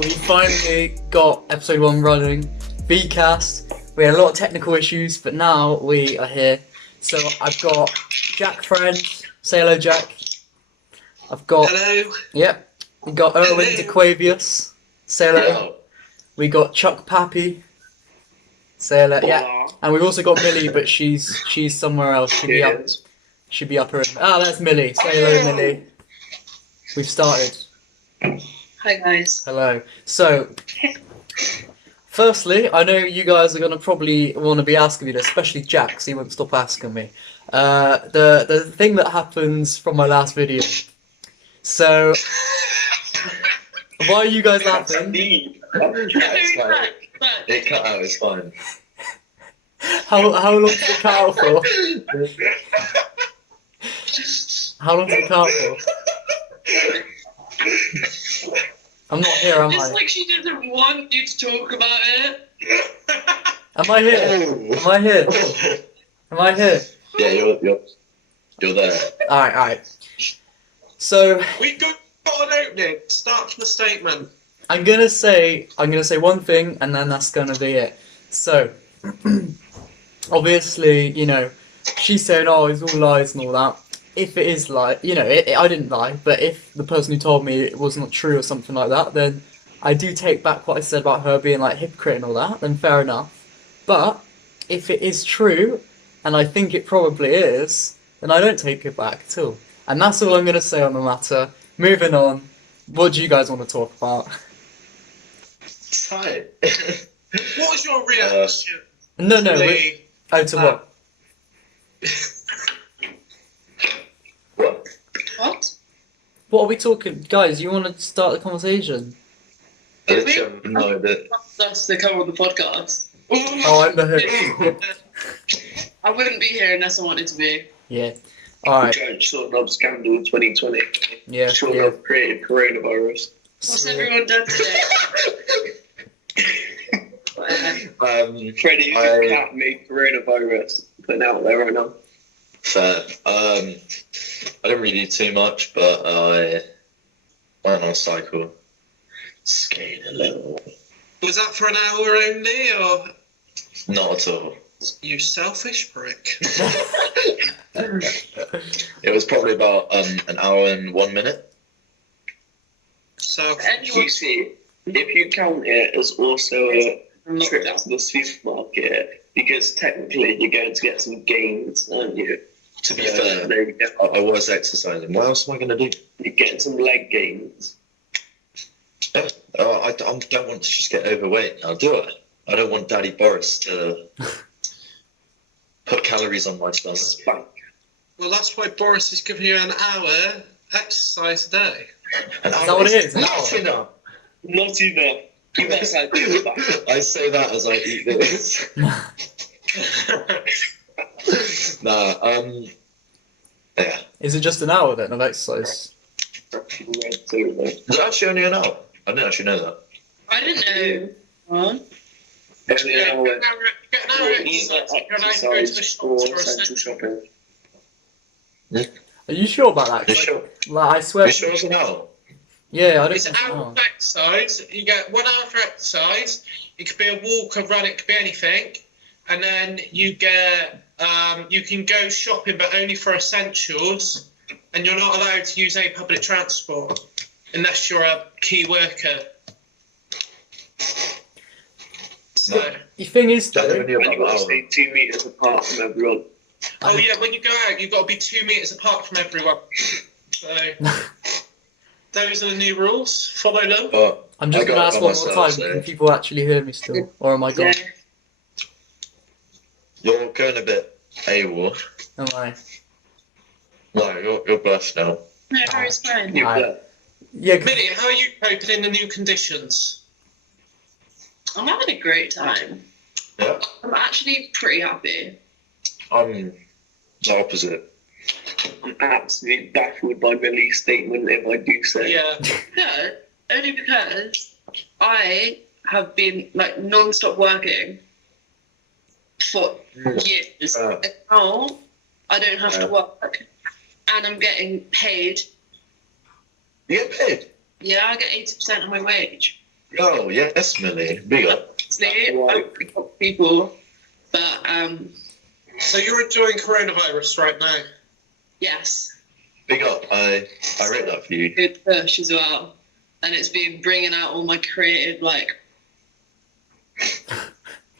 we finally got episode 1 running. VKAST. We had a lot of technical issues, but now we are here. So I've got Jack Friend. Say hello, Jack. I've got. Hello. Yep. We got Erwin DeQuavius. Say hello. Hello. We got Chuck Pappy. Say hello. Yeah. Hola. And we've also got Millie, but she's somewhere else. Should be up her. That's Millie. Say hello, Millie. We've started. Hi guys. Hello. So, firstly, I know you guys are going to probably want to be asking me this, especially Jack, because he won't stop asking me. The thing that happens from my last video. So, why are you guys laughing? It cut out, it's fine. How long did it cut out for? How long did it cut out for? I'm not here, am It's I? like she doesn't want you to talk about it. Am I here? Am I here? Am I here? Yeah, you're there. Alright. So, We got an opening. Start from the statement. I'm gonna say one thing, and then that's gonna be it. So, obviously, you know, she's saying, "Oh, it's all lies and all that." If it is lie, you know, I didn't lie. But if the person who told me it was not true or something like that, then I do take back what I said about her being like hypocrite and all that. Then fair enough. But if it is true, and I think it probably is, then I don't take it back at all. And that's all I'm gonna say on the matter. Moving on. What do you guys want to talk about? Hi. What was your reaction? No. to To what? What? What? What are we talking, guys? You want to start the conversation? I literally no, but That's the cover of the podcast. Oh, I'm the host. I wouldn't be here unless I wanted to be. Yeah. All right. giant short knob scandal in 2020. Yeah. Short Yeah. knob created coronavirus. What's everyone done today? Freddie, your cat made coronavirus. Putting out there right now. Fair. I didn't really do too much, but I went on a cycle. Skated a little. Was that for an hour only, or Not at all. you selfish prick? It was probably about an hour and 1 minute. So Anyone You see, if you count it as also a trip to the supermarket, because technically you're going to get some gains, aren't you? To be fair, there you go. I was exercising. What else am I going to do? You're getting some leg gains. Yeah. I don't want to just get overweight now, do I? I don't want Daddy Boris to put calories on my stomach. well, that's why Boris is giving you an hour exercise a day. Is that what it is? An Not hour? enough. Not enough. I say that as I eat this. Yeah. Is it just an hour then of exercise? Is it actually only an hour? I didn't actually know that. I didn't know. What? Only an hour. Get an hour exercise. You're allowed to go to the shops for a central second. shopping. Are you sure about that? You 'Cause, sure? like, I swear. You sure it's an hour? Yeah, I don't It's an think it's an hour hour. of exercise. You get 1 hour for exercise. It could be a walk, a run, it could be anything. And then you get, you can go shopping, but only for essentials. And you're not allowed to use any public transport unless you're a key worker. So, The thing is, That's though, only about an hour. Stay 2 meters apart from everyone. oh yeah, when you go out, you've got to be 2 meters apart from everyone. So, those are the new rules. Follow them. But I'm just I going to got ask it one by more time. myself, Can people actually hear me still? Or am I gone? Yeah. You're going a bit AWOL. Am I? No, you're blessed now. No, Harry's fine. You're Alright. blessed. Yeah, 'cause- Millie, how are you coping in the new conditions? I'm having a great time. Yeah. I'm actually pretty happy. I'm the opposite. I'm absolutely baffled by Millie's statement, if I do say. Yeah. No, only because I have been like non-stop working for years. And now I don't have to work, and I'm getting paid. You get paid? Yeah, I get 80% of my wage. Oh, yes, Millie. Big up. See, I've got people, but So you're enjoying coronavirus right now? yes, Big up. I rate that for you. good push as well, and it's been bringing out all my creative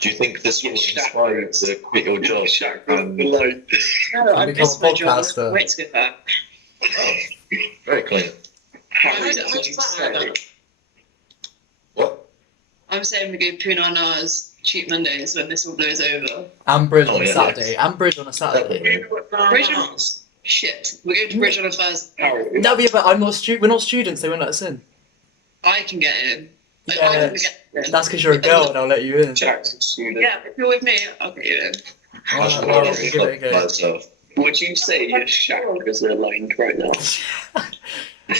Do you think this will inspire you to quit your job? Below. No, I become missed a my job. podcaster. Wait to go back. Oh, very clean. Harry, How did does you that say? add up? What? I'm saying we go Pune Nars cheap Mondays when this all blows over. And Bridge Oh, on a yeah, Saturday. And Bridge on a Saturday. Shit, we're going to Bridge on a Thursday. Harry, No, yeah, but I'm not we're not students. They won't let us in. I can get in. I Yeah, can get in. that's because you're a girl, and I'll let you in. Jackson student. Yeah, if you're with me, I'll get you in. Alright, well, we'll give it a By go. itself. Would you say your chakras are aligned right now?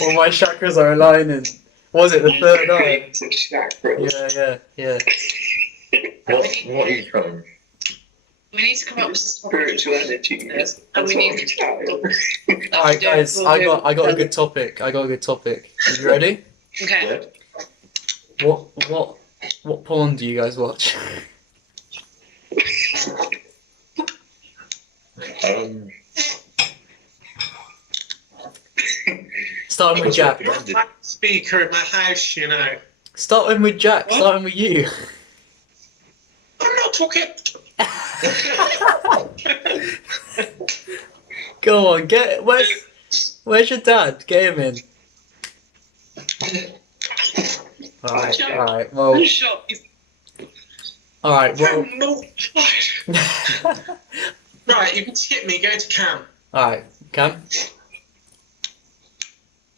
All my chakras are aligning. Was it the third eye? Creative chakras. Yeah. What are you trying? We need to come up with some Spiritual energy. And we need to Alright, guys, I got a good topic. Are you ready? Okay. Yeah. What porn do you guys watch? Starting with Jack. Speaker in my house, you know. Starting with Jack. What? Starting with you. I'm not talking. Go on, where's your dad? Get him in. Alright, well, I'm shocked. alright, well, I'm not. Right, you can skip me. Go to Cam. alright, Cam?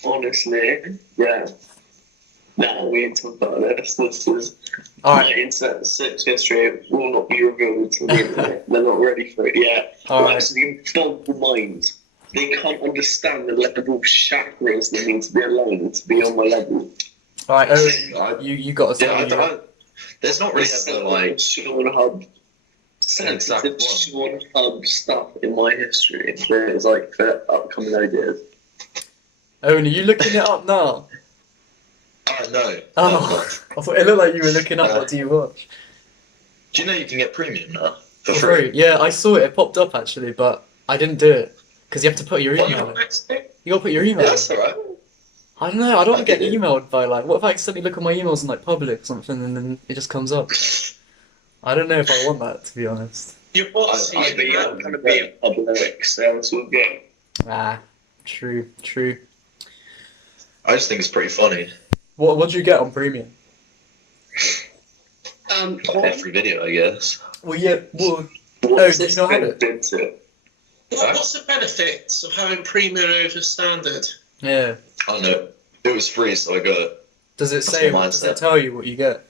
Honestly, yeah. Now we ain't talking about this. This is Alright, my internet search history will not be revealed to the internet. They're not ready for it yet. alright. Actually, boggle mind. They can't understand the level of chakras that need to be aligned to be on my level. Alright, Owen, you got to Yeah, I say don't, there's not really ever like Sean Hub, an sensitive exact one. Sean Hub stuff in my history. There's like for upcoming ideas. Owen, are you looking it up now? No. Oh, I thought it looked like you were looking up what do you watch? Do you know you can get premium now for For free? free. Yeah, I saw it. It popped up actually, but I didn't do it because you have to put your What? email in. What? You gotta put your email Yeah, in. that's alright. I don't know. I don't want to I get did it. emailed by like. What if I accidentally look at my emails in like public or something and then it just comes up? I don't know if I want that, to be honest. Your boss. I'm going to be a public sales will get. Ah, true. I just think it's pretty funny. What do you get on premium? Every video, I guess. Well, yeah. Well, What's did this you not have it? been to? What's the benefits of having premium over standard? yeah. I don't know. It was free, so I got it. Does it That's say? my Does it mindset. tell you what you get?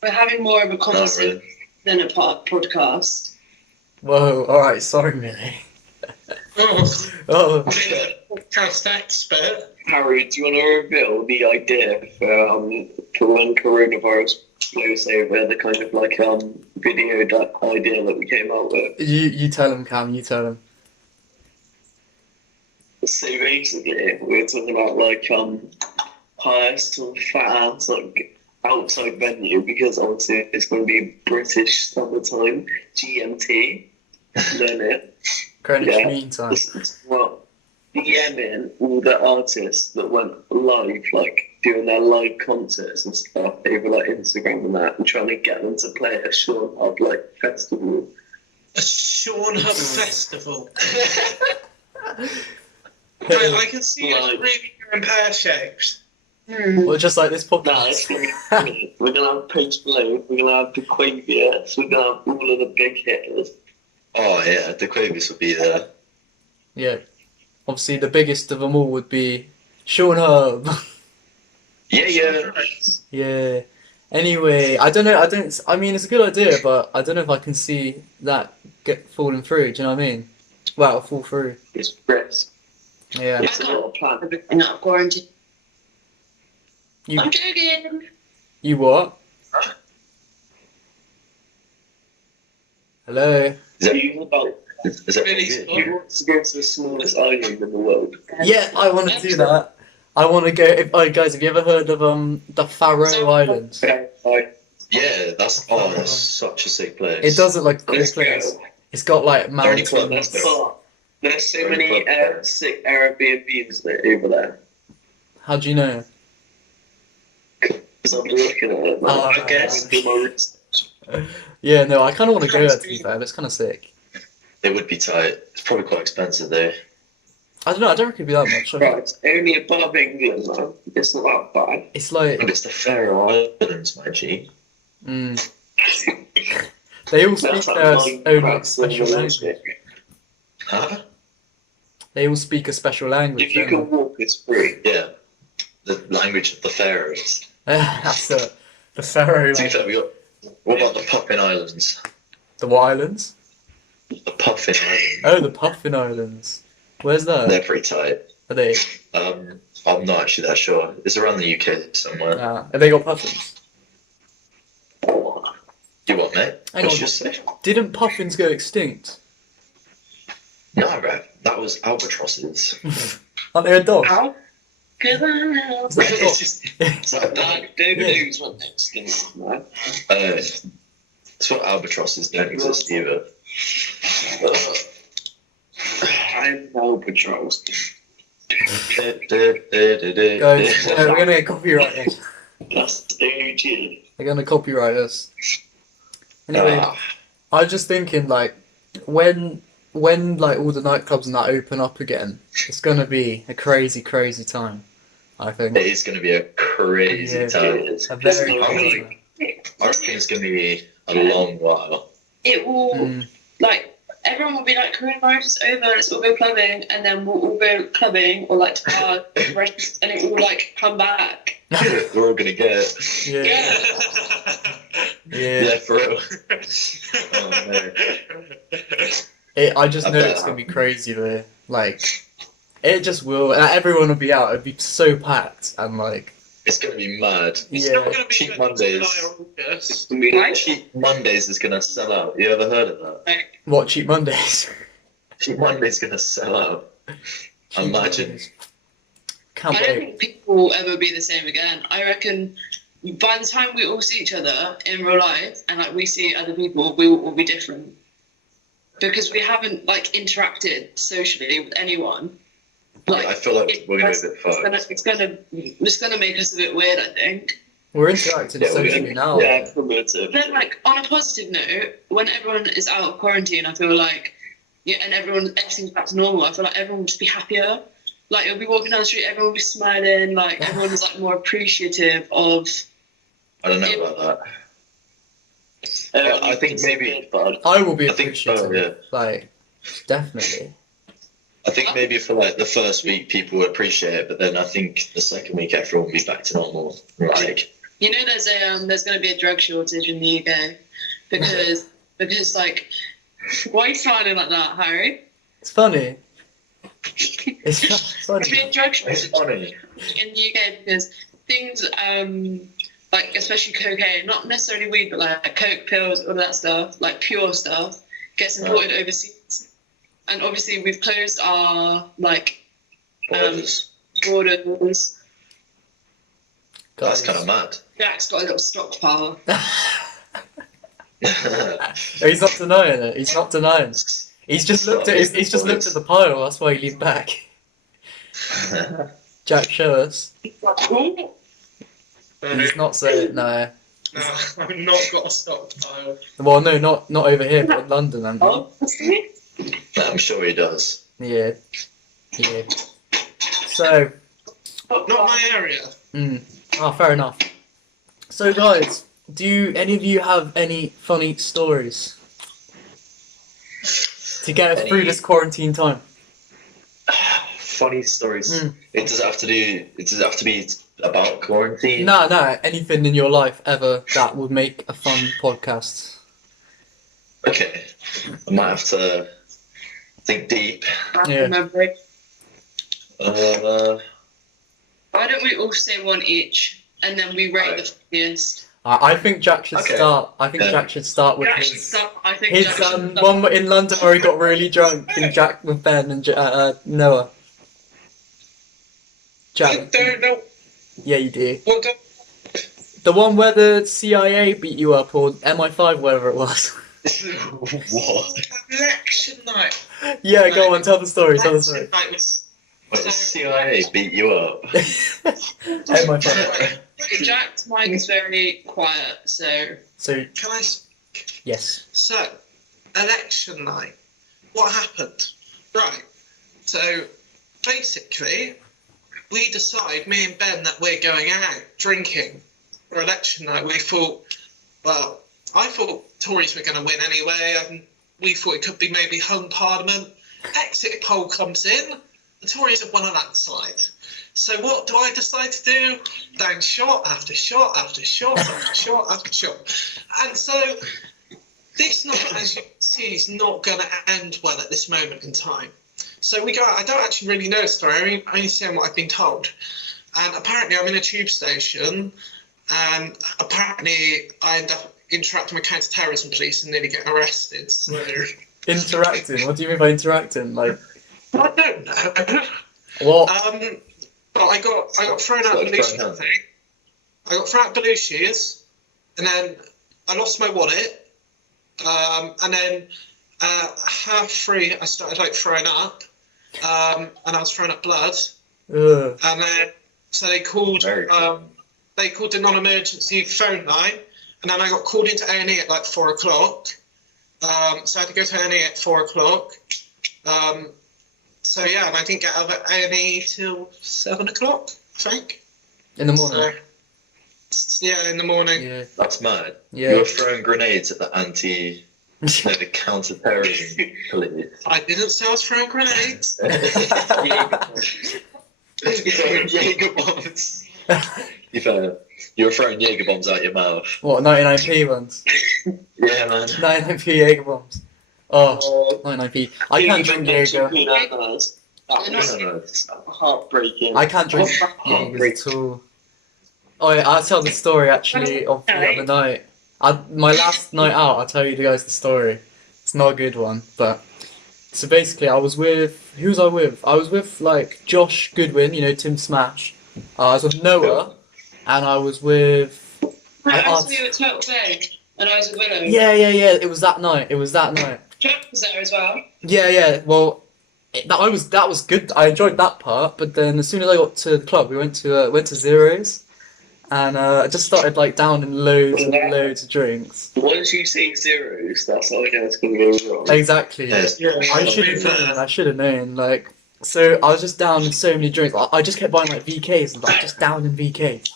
We're having more of a Not conversation really. than a podcast. Whoa. All right. Sorry, Millie. Oh, Oh. podcast expert. Harry, do you want to reveal the idea for when coronavirus blows over, the kind of like video idea that we came up with? You tell him, Cam. You tell him. So basically, we were talking about like hire some fat ass like outside venue because obviously it's going to be British summertime GMT. Learn it. Greenwich Yeah. Mean Time. Well, DMing all the artists that went live, like doing their live concerts and stuff over like Instagram and that, and trying to get them to play a Sean Hub like festival. A Sean Hub festival. I can see it really going pear shaped. Well, just like this No, podcast. it's gonna be funny. We're gonna have Page Below, we're gonna have VKAST, we're gonna have all of the big hitters. Oh yeah, the Quavis would be there. Yeah. Obviously, the biggest of them all would be Sean Hub. Yeah. Yeah. Anyway, I don't know. I mean, it's a good idea, but I don't know if I can see that falling through. Do you know what I mean? Well, fall through. It's risk. Yeah. It's a lot of plan. Everything out of quarantine. You I'm joking. you what? Hello. Is that, You about is that Really good? small. you want to go to the smallest island in the world. Yeah, I want to do that. I want to go. Guys, have you ever heard of the Faroe Islands? Yeah, that's such a sick place. It does look like a cool Let's place. go. It's got like Only club, mountains. let's go. There's so many sick Airbnbs over there. How do you know? Because I'm looking at it. Oh, I guess do my research. Yeah, no, I kind of want to go there. To be fair, it's kind of sick. It would be tight. It's probably quite expensive though. I don't know. I don't reckon it'd be that much. I think Right, it's only above England, man. It's not that bad. it's like But it's the Faroe Islands, my G. mm, they all speak That's their like own cracks special on the language. landscape. Huh? They all speak a special language. If you don't can walk, it's free. Yeah. The language of the Faroes. they? That's the Faroe To be fair, language. what about the Puffin Islands? The what islands? The Puffin Islands. Oh, the Puffin Islands. Where's that? They're pretty tight. Are they? I'm not actually that sure. It's around the UK somewhere. Have they got puffins? You what, mate? Hang What'd on. you just say? Didn't puffins go extinct? No, bro. That was albatrosses. Aren't they a dog? Ow. Good on. Is that a dog? It's like that. Nobody wants extinct, man. It's what albatrosses don't exist either. I'm albatross. Guys, we're gonna get copyrighted. That's OG. They're gonna copyright us. Anyway, Ah, I was just thinking, like, when like all the nightclubs and that open up again, it's gonna be a crazy, crazy time. I think. it is going to be a crazy Yeah, time. A very crazy time. I reckon it's going to be a long while. It will, Mm. like, everyone will be like, coronavirus is over, let's all go clubbing, and then we'll all go clubbing or like to bars, restaurants, and it will like come back. We're all going to get. Yeah, Yeah, yeah. for real. Oh, no. I just I know bet. it's gonna be crazy though. Like, it just will. Everyone will be out. It'll be so packed and like. It's going to be mad. It's Yeah. not going to be Cheap like Mondays. July or August. Right? Cheap Mondays is going to sell out. You ever heard of that? Like, What, Cheap Mondays? Cheap Monday's going to sell out. Cheap Imagine. Mondays. Can't I don't wait. think people will ever be the same again. I reckon by the time we all see each other in real life and like we see other people, we will all be different. Because we haven't like interacted socially with anyone. I feel like we're going to be a bit fucked. It's gonna make us a bit weird, I think. We're interacting Yeah, we're socially now. Yeah, primitive. Then, like on a positive note, when everyone is out of quarantine, I feel like and everything's back to normal. I feel like everyone will just be happier. Like you'll be walking down the street, everyone will be smiling. Like everyone is like more appreciative of. I don't know about that. I think maybe. I will be I think so, appreciative. yeah. Like, definitely. I think maybe for like the first week people would appreciate it, but then I think the second week everyone will be back to normal. Like, You know, there's going to be a drug shortage in the UK because like, why are you smiling like that, Harry? It's funny. It's There'll be funny. a drug it's shortage funny. in the UK because things like especially cocaine, not necessarily weed, but like coke pills, all that stuff, like pure stuff, gets imported overseas. And obviously we've closed our like Borders. borders. That's Guys. kind of mad. Jack's got a little stockpile. He's not denying it. He's not denying. He's just looked at. He's just looked at the pile. That's why he leaned back. Jack, show us. Ooh. He's not saying no. No, I've not got a stockpile. Well, no, not over here, but in London, and Oh, see? I'm sure he does. yeah, yeah. So, Not my area. fair enough. So, guys, do any of you have any funny stories to get us through this quarantine time? Funny stories. Mm. It does have to be about quarantine. No, anything in your life ever that would make a fun podcast. Okay. I might have to think deep. I Yeah. remember it. Uh, Why don't we all say one each and then we rate Right. the funniest? I think Jack should Okay. start. I think Yeah. Jack should start with Jack should his. start. I think His Jack should start. one in London where he got really drunk, and Jack with Ben and Noah. Jack. don't know Yeah, you do. what the The one where the CIA beat you up, or MI5, whatever it was. What? election night. Yeah, go on, tell the story, tell the Election story. night was. Wait, the CIA beat you up? MI5. Jack's mic is very quiet, so So, Can I? yes. So, election night. What happened? Right. So, basically, we decide, me and Ben, that we're going out drinking for election night. We thought, well, I thought Tories were going to win anyway, and we thought it could be maybe hung parliament. Exit poll comes in, the Tories have won a landslide. So what do I decide to do? Down shot after shot after shot after shot after shot. And so this night, as you can see, is not going to end well at this moment in time. So we go out. I don't actually really know the story. I only saying what I've been told. And apparently I'm in a tube station, and apparently I end up interacting with counter-terrorism police and nearly getting arrested. So Interacting? What do you mean by interacting? Like, I don't know. what? But I got thrown out of Belushi's, I think. I got thrown out of Belushi's, and then I lost my wallet, and then 3:30 I started like throwing up, and I was throwing up blood, Ugh. and then so they called the non-emergency phone line, and then I got called into A&E at like 4 o'clock. So I had to go to A&E at 4 o'clock. So yeah, and I didn't get out of A&E till 7 o'clock, I think. In the morning? So, yeah, in the morning. Yeah. That's mad. Yeah. You were throwing grenades at the the counter-terrorism police. I didn't say I was throwing grenades. Jaeger bombs. You were throwing Jaeger bombs out your mouth. What, 99p ones? Yeah, man. 99p Jaeger bombs. Oh, 99p. I can't drink Jaeger. That's heartbreaking. I can't drink Jaeger at all. Oh yeah, I'll tell the story actually of the other night. My last night out, I'll tell you guys the story. It's not a good one, but so basically I was with, who was I with? I was with like Josh Goodwin, you know, Tim Smash. I was with Noah, and I was with... I was with you at Turtle Bay, and I was with Willow. Yeah, it was that night, Jack was there as well. Yeah, well, that was good. I enjoyed that part, but then as soon as I got to the club, we went to Zero's, and I just started like downing loads and loads of drinks. Once you say zeros, that's all that's going to go wrong. Exactly. Yes. I should have known. Like, so I was just downing so many drinks. I just kept buying like VKs and like just downing VKs,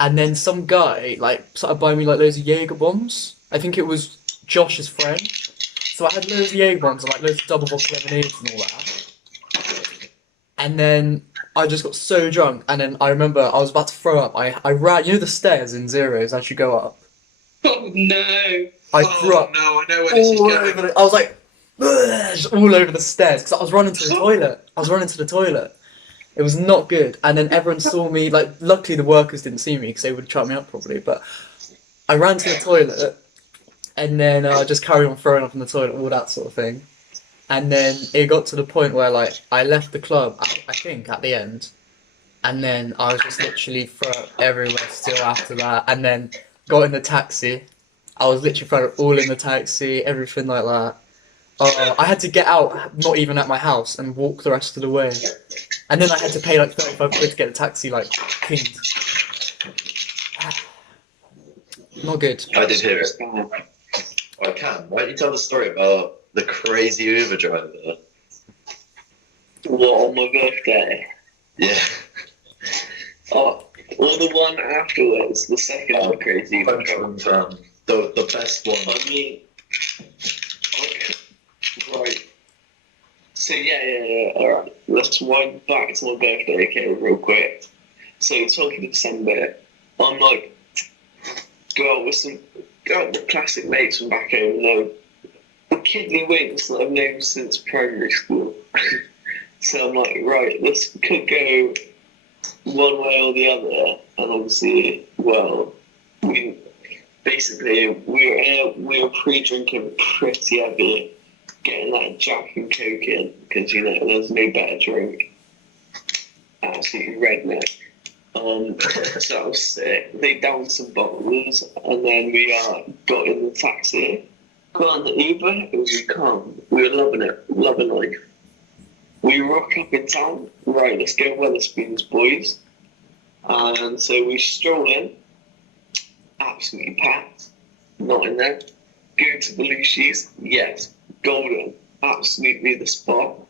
and then some guy like started buying me like loads of Jaeger bombs. I think it was Josh's friend. So I had loads of Jaeger bombs and like loads of double vodka lemonades and all that. And then I just got so drunk, and then I remember I was about to throw up. I ran, you know the stairs in Zero's as you go up? Oh no. I threw up No, I know where this is all going. over I was like, just all over the stairs, because I was running to the toilet. It was not good. And then everyone saw me, like, luckily the workers didn't see me, because they would have shut me up probably, but I ran to the toilet, and then I just carried on throwing up in the toilet, all that sort of thing. And then it got to the point where, like, I left the club, I think, at the end. And then I was just literally throwing up everywhere still after that. And then got in the taxi. I was literally throwing up all in the taxi, everything like that. I had to get out, not even at my house, and walk the rest of the way. And then I had to pay, like, 35 quid to get the taxi, like, cleaned. Not good. I did hear it. I can. Why don't you tell the story about the crazy Uber driver? What, on my birthday? Yeah. Oh, or the one afterwards, the second one crazy. The best one. I mean, okay. Right. So yeah. Alright, let's wind back to my birthday, okay, real quick. So 12th of December, I'm like, go out with classic mates from back home, you know, the kidney wings that I've known since primary school. So I'm like, right, this could go one way or the other, and obviously, well, we were pre-drinking pretty heavy, getting that Jack and Coke in, because, you know, there's no better drink. absolutely redneck. So that was sick. They downed some bottles, and then we got in the taxi. Got on the Uber, it was calm. We were loving it, loving life. We rock up in town, right, let's go Wetherspoons, boys. And so we stroll in, absolutely packed, not in there. Go to the Lucy's, yes, golden, absolutely the spot.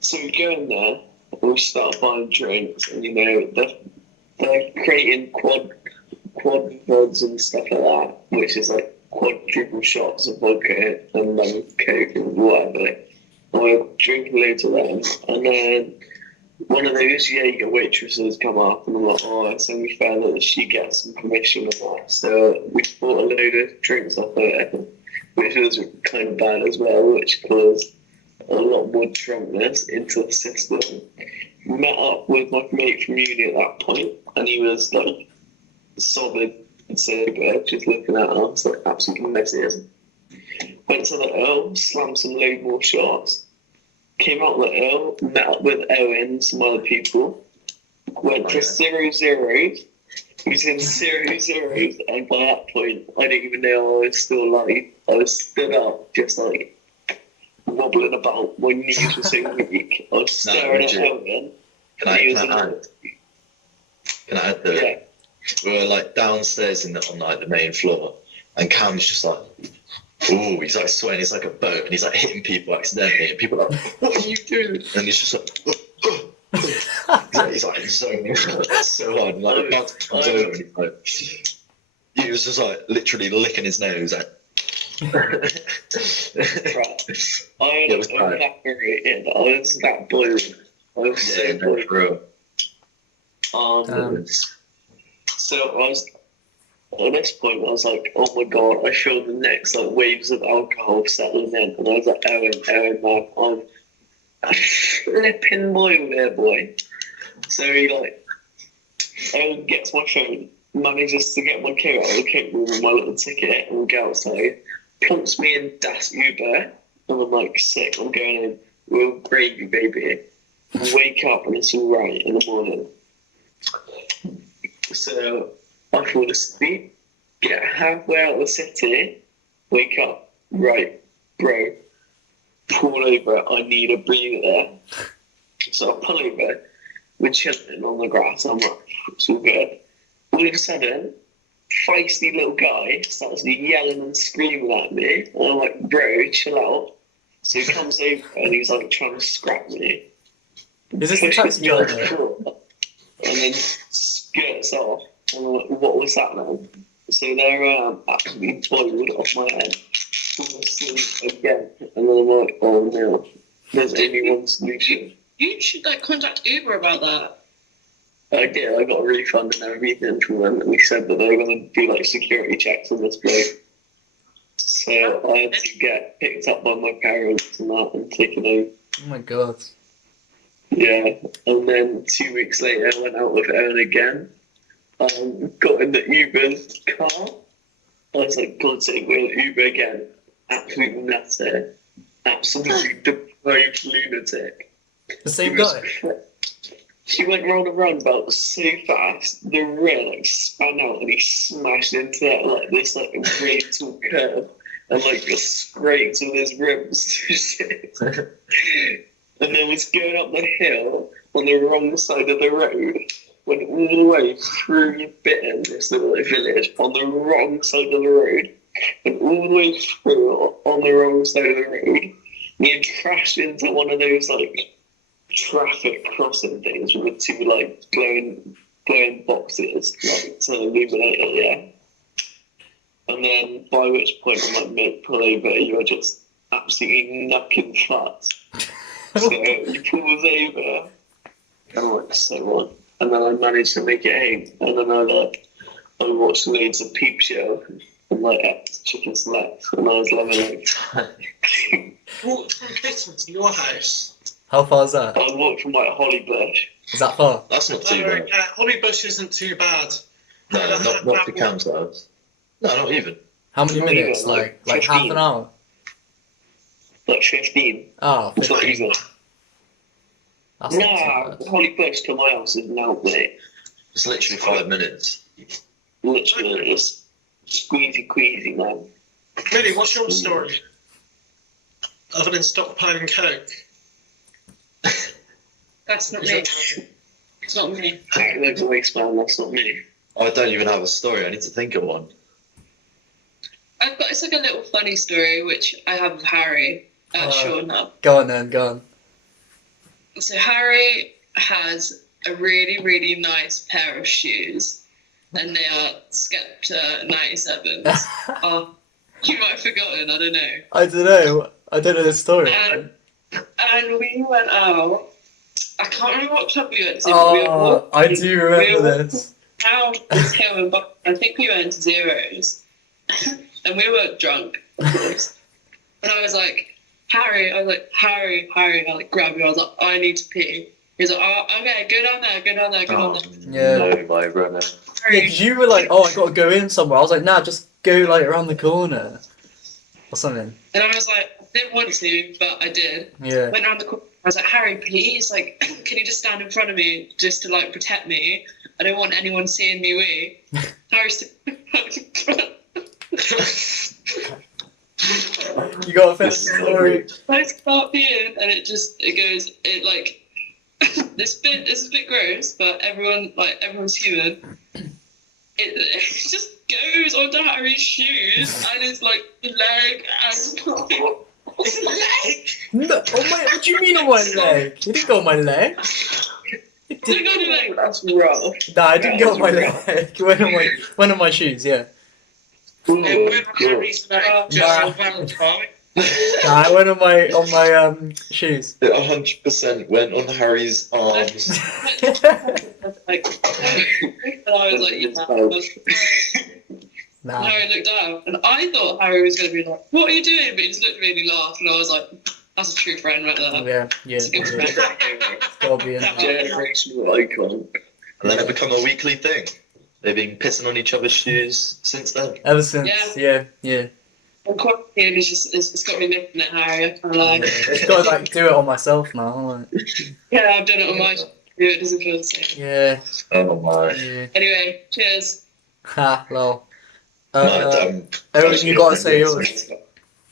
So we go in there, and we start buying drinks, and you know, they're creating quad pods and stuff like that, which is like quadruple shots of vodka and coke and whatever. And we're drinking loads of them, and then one of those Jaeger waitresses come up, and I'm like, oh, it's only fair that she gets some commission on that. So we bought a load of drinks off her, which was kind of bad as well, which caused a lot more drunkenness into the system. Met up with my mate from uni at that point, and he was like solid sober, just looking at us like absolutely messy. Went to the Earl, slammed some load more shots. Came out the Earl, met up with Owen, some other people. Went for 0-0s. We was in 0-0s, and by that point, I didn't even know I was still alive. I was stood up, just like wobbling about. My knees were so weak. I was staring at Owen. Can I add that? Yeah. We were like downstairs on like the main floor, and Cam's just like, ooh, he's like sweating, he's like a boat, and he's like hitting people accidentally, and people are like, what are you doing? And he's just like, he's like zoning so hard, and like Matt comes over, and he's like, he was just like literally licking his nose. Like, Right. I was evaporated. I was that boiled. I was so boiled. So I was, at this point, I was like, oh my god, I feel the next like waves of alcohol settling in, and I was like, Owen, man, I'm flipping boiled there, boy. So he like, Owen gets my phone, manages to get my coat out of the coat room with my little ticket, and we go outside, plumps me in Das Uber, and I'm like, sick, I'm going in, we're gravy, baby. Wake up and it's all right in the morning. So I fall asleep, get halfway out of the city, wake up, right, bro, pull over, I need a breather. So I pull over, we're chilling on the grass, I'm like, it's all good. All of a sudden, feisty little guy starts yelling and screaming at me, and I'm like, bro, chill out. So he comes over and he's like trying to scrap me. Is this the taxi driver? And then skirts off. And I'm like, what was that, man? So they're absolutely boiled off my head. Fall asleep again. And then I'm like, oh no, there's only one solution. You should like contact Uber about that. I did. I got a refund and everything from them, and they said that they were going to do like security checks on this bloke. So I had to get picked up by my parents and that and taken home. Oh my god. Yeah, and then 2 weeks later, I went out with Aaron again. Got in the Uber's car. I was like, God's sake, we're in Uber again. Absolute nutter. Absolutely depraved lunatic. The same guy? She went round and round about so fast, the rear like span out and he smashed into that like this like really tall curve and like just scraped with his ribs to shit. And then was going up the hill on the wrong side of the road, went all the way through Bitten, this little village, on the wrong side of the road, and all the way through on the wrong side of the road. And he had crashed into one of those like traffic crossing things with the two like glowing boxes like to illuminate it, yeah. And then by which point I'm like, mate, pull over, you are just absolutely knucking fucked. So he pulls over, and I'm like, so what? And then I managed to make it home, and then I watched loads of Peep Show and like ate chicken selects, and I was loving it. Walked from Clifton to your house. How far is that? I walked from like Hollybush. Is that far? That's not too bad. Hollybush isn't too bad. No, not to Cam's house. No, not even. How many Not minutes? even, Like like half 15. an hour? Like 15. Oh, It's not 15. even. That's not too Nah, bad. Holly Bush to my house is now, mate. It's literally 5 minutes. Literally, it's squeezy queasy, man. Really, what's your story? Other than stockpiling coke. That's not me. It's not me. Act like a waste man, that's not me. I don't even have a story. I need to think of one. It's like a little funny story which I have with Harry. Sure enough. Go on then, go on. So Harry has a really, really nice pair of shoes, and they are Skepta 97s. You might have forgotten, I don't know. I don't know. I don't know the story. And we went out. I can't remember what club we went to. But we were Oh, I walking- do remember this. Down this hill and back. I think we went to Zeros, and we were drunk, of course. And I was like, Harry, I like grabbed me. I was like, I need to pee. He's like, oh, okay, go down there. Yeah. No, my runner. Yeah, 'cause you were like, oh, I gotta go in somewhere. I was like, nah, just go like around the corner or something. And I was like, I didn't want to, but I did. Yeah. Went around the corner. I was like, Harry, please, like, can you just stand in front of me just to like protect me? I don't want anyone seeing me wee. Harry stood in front. You gotta finish the story. I start peeing, and it goes, this is a bit gross, but everyone's human. It just goes onto Harry's shoes and his like leg and his leg. No, on my, what do you mean on my leg? It didn't go on my leg. It Did it didn't. go on your leg? That's rough. Nah, it didn't go on my leg. It went on my shoes, yeah. Oh, It went on God. Harry's leg, just Nah. on Valentine. Nah, it went on my shoes. It 100% went on Harry's arms. Like, and I was like, yeah. Nah. Harry looked down, and I thought Harry was going to be like, "What are you doing?" But he just looked at me and he laughed, and I was like, "That's a true friend right there." Yeah. It's a good Yeah. friend. It's gotta be in there. Generational icon. And then it become a weekly thing. They've been pissing on each other's shoes since then. Ever since, yeah. And quarantine is just, it's got me missing it, Harry. I can't lie. Just gotta like do it on myself now. Like, Yeah, I've done it on my it doesn't feel the same. yeah. Oh my. Yeah. Anyway, cheers. Ha, lol. No, Evan, you gotta say yours.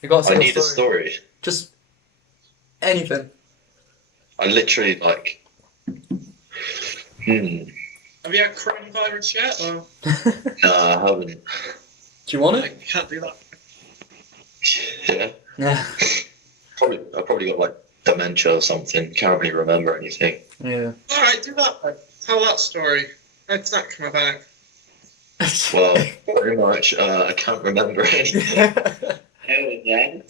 You gotta say I your need a story. story. Just anything. I literally like. Have you had coronavirus yet? Or No, I haven't. Do you want like, it? you can't do that. Yeah. Yeah. I probably got like dementia or something. Can't really remember anything. Yeah. Alright, do that then. Tell that story. How did that come about? Well, very much. I can't remember anything. Hell yeah.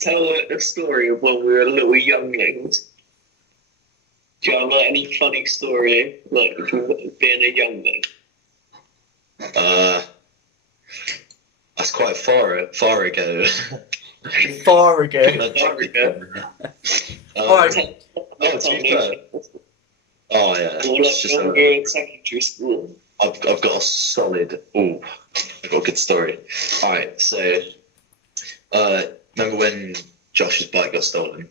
Tell a story of when we were little younglings. Do you have like, any funny story, like from being a youngling? That's quite far ago. Far ago. Alright. Oh, to be fair. Oh yeah. Or It's like just when we were in secondary school. I've got a solid. Oh, I've got a good story. All right, so remember when Josh's bike got stolen?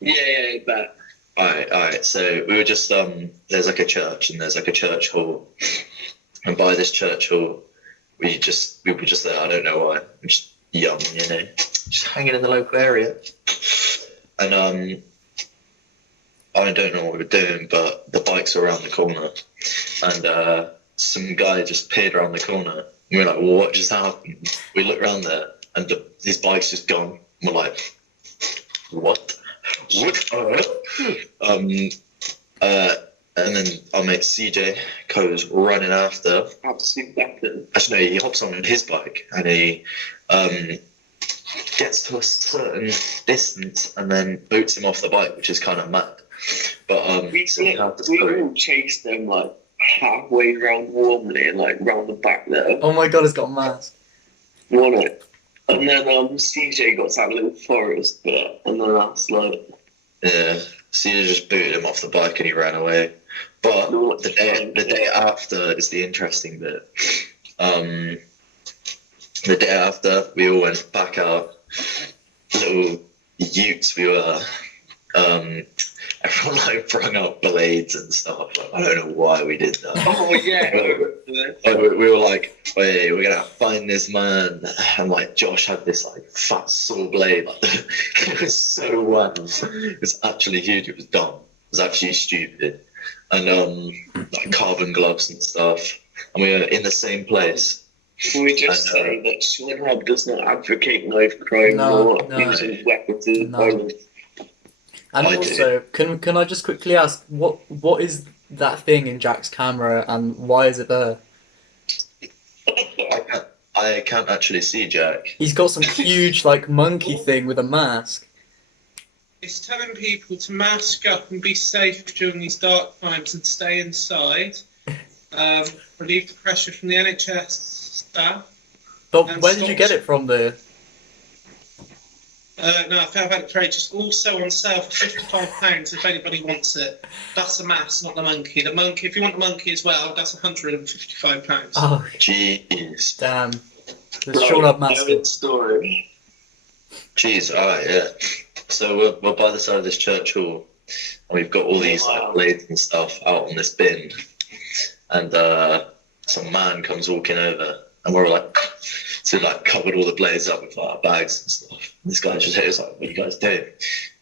Yeah, that. All right. So we were just there's like a church and there's like a church hall, and by this church hall, we were just there. I don't know why. I'm just young, just hanging in the local area, and I don't know what we were doing, but the bikes were around the corner, and some guy just peered around the corner. We were like, well, what just happened? We looked around there, and his bike's just gone. We're like, what? And then our mate CJ goes running after. Absolute weapon. Actually, no, he hops on his bike, and he gets to a certain distance, and then boots him off the bike, which is kind of mad. But We so we have to story. all chased them like halfway round Warmley and like round the back there. Oh my god, it's got mass. Won it. And then CJ got to that little forest bit, and then that's like. Yeah, CJ just booted him off the bike and he ran away. But the day after is the interesting bit. The day after, we all went back out, little utes we were, and everyone like brought out blades and stuff. Like, I don't know why we did that. Oh yeah. We were like, "Wait, we're gonna find this man," and like Josh had this like fat saw blade. Like, it was so whack. It was actually huge. It was dumb. It was actually stupid, and like carbon gloves and stuff. And we were in the same place. Can we just say that Sean Hobb does not advocate knife crime or using weapons in violence? And I also, can I just quickly ask what is that thing in Jack's camera and why is it there? I can't actually see Jack. He's got some huge like monkey thing with a mask. It's telling people to mask up and be safe during these dark times and stay inside. Relieve the pressure from the NHS staff. But And where did you get it from there? No, I found it for ages. Also on sale for £55 if anybody wants it. That's the mask, not the monkey. The monkey, if you want the monkey as well, that's £155. Oh, Jeez. damn. The Sean Hobb mask. Story. Jeez, alright, yeah. So we're by the side of this church hall, and we've got all these like blades and stuff out on this bin, and some man comes walking over, and we're like, so like covered all the blades up with like our bags and stuff. And this guy just hit us like, "What are you guys doing?"